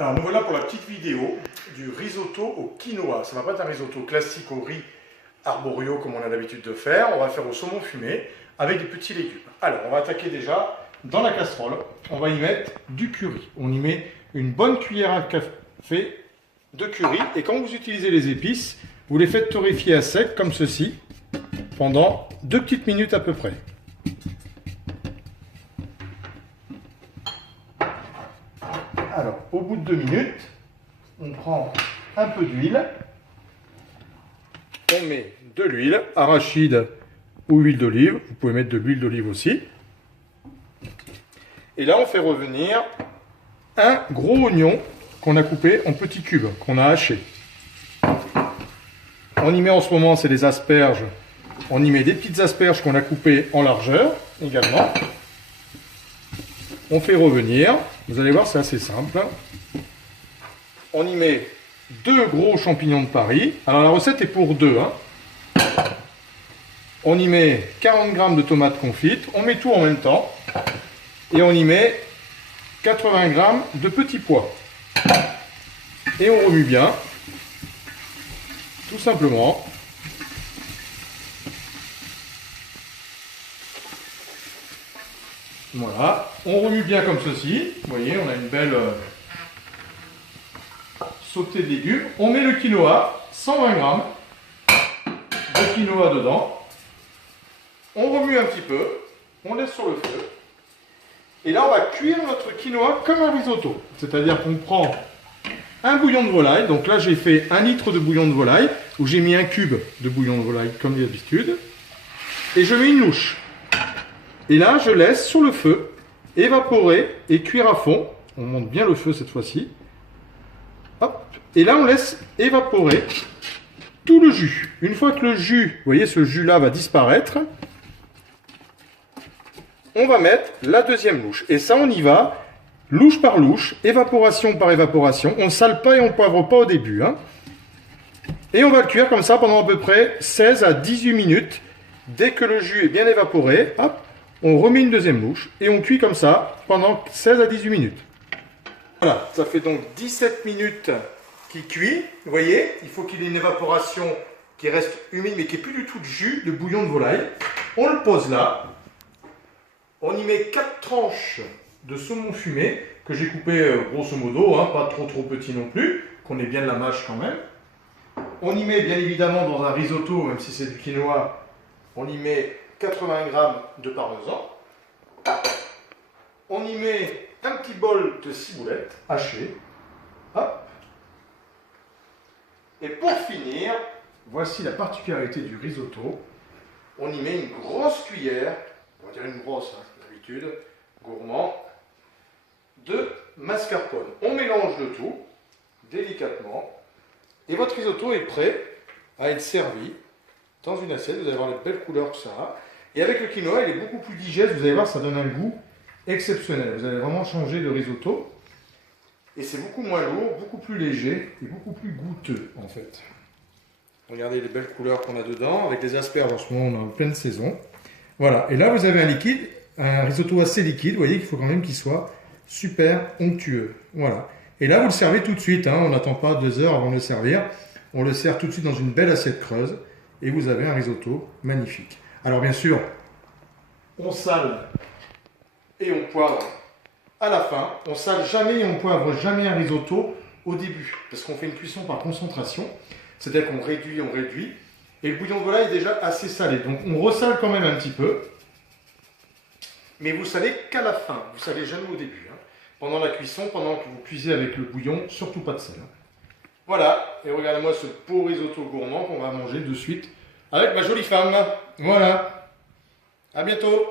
Alors nous voilà pour la petite vidéo du risotto au quinoa. Ça ne va pas être un risotto classique au riz arborio comme on a l'habitude de faire. On va le faire au saumon fumé avec des petits légumes. Alors on va attaquer déjà dans la casserole. On va y mettre du curry. On y met une bonne cuillère à café de curry. Et quand vous utilisez les épices, vous les faites torréfier à sec comme ceci pendant 2 petites minutes à peu près. Alors, au bout de 2 minutes, on prend un peu d'huile, on met de l'huile, arachide ou huile d'olive, vous pouvez mettre de l'huile d'olive aussi. Et là, on fait revenir un gros oignon qu'on a coupé en petits cubes, qu'on a haché. On y met en ce moment, c'est des asperges, on y met des petites asperges qu'on a coupées en largeur également. On fait revenir, vous allez voir c'est assez simple. On y met 2 gros champignons de Paris. Alors la recette est pour 2. On y met 40 g de tomates confites. On met tout en même temps. Et on y met 80 g de petits pois. Et on remue bien. Tout simplement. Voilà, on remue bien comme ceci. Vous voyez, on a une belle sautée de légumes. On met le quinoa, 120 g de quinoa dedans. On remue un petit peu, on laisse sur le feu. Et là, on va cuire notre quinoa comme un risotto. C'est-à-dire qu'on prend un bouillon de volaille. Donc là, j'ai fait 1 litre de bouillon de volaille, où j'ai mis un cube de bouillon de volaille comme d'habitude. Et je mets une louche. Et là, je laisse sur le feu évaporer et cuire à fond. On monte bien le feu cette fois-ci. Hop. Et là, on laisse évaporer tout le jus. Une fois que le jus, vous voyez, ce jus-là va disparaître, on va mettre la deuxième louche. Et ça, on y va, louche par louche, évaporation par évaporation. On ne sale pas et on ne poivre pas au début. Et on va le cuire comme ça pendant à peu près 16 à 18 minutes. Dès que le jus est bien évaporé, hop, on remet une deuxième louche et on cuit comme ça pendant 16 à 18 minutes. Voilà, ça fait donc 17 minutes qu'il cuit. Vous voyez, il faut qu'il ait une évaporation qui reste humide mais qui n'est plus du tout de jus, de bouillon de volaille. On le pose là. On y met 4 tranches de saumon fumé que j'ai coupé grosso modo, pas trop petit non plus, qu'on ait bien de la mâche quand même. On y met bien évidemment dans un risotto, même si c'est du quinoa, on y met 80 g de parmesan. On y met un petit bol de ciboulette hachée. Hop. Et pour finir, voici la particularité du risotto. On y met une grosse cuillère, on va dire une grosse, d'habitude, gourmand, de mascarpone. On mélange le tout, délicatement, et votre risotto est prêt à être servi dans une assiette. Vous allez voir la belle couleur que ça a. Et avec le quinoa, il est beaucoup plus digeste. Vous allez voir, ça donne un goût exceptionnel. Vous allez vraiment changer de risotto. Et c'est beaucoup moins lourd, beaucoup plus léger et beaucoup plus goûteux en fait. Regardez les belles couleurs qu'on a dedans. Avec les asperges, en ce moment, on est en pleine saison. Voilà. Et là, vous avez un liquide, un risotto assez liquide. Vous voyez qu'il faut quand même qu'il soit super onctueux. Voilà. Et là, vous le servez tout de suite. On n'attend pas 2 heures avant de le servir. On le sert tout de suite dans une belle assiette creuse. Et vous avez un risotto magnifique. Alors bien sûr, on sale et on poivre à la fin. On sale jamais et on poivre jamais un risotto au début. Parce qu'on fait une cuisson par concentration. C'est-à-dire qu'on réduit, on réduit. Et le bouillon de volaille est déjà assez salé. Donc on ressale quand même un petit peu. Mais vous salez qu'à la fin. Vous salez jamais au début. Pendant la cuisson, pendant que vous cuisez avec le bouillon, surtout pas de sel. Voilà. Et regardez-moi ce beau risotto gourmand qu'on va manger de suite avec ma jolie femme. Voilà. À bientôt.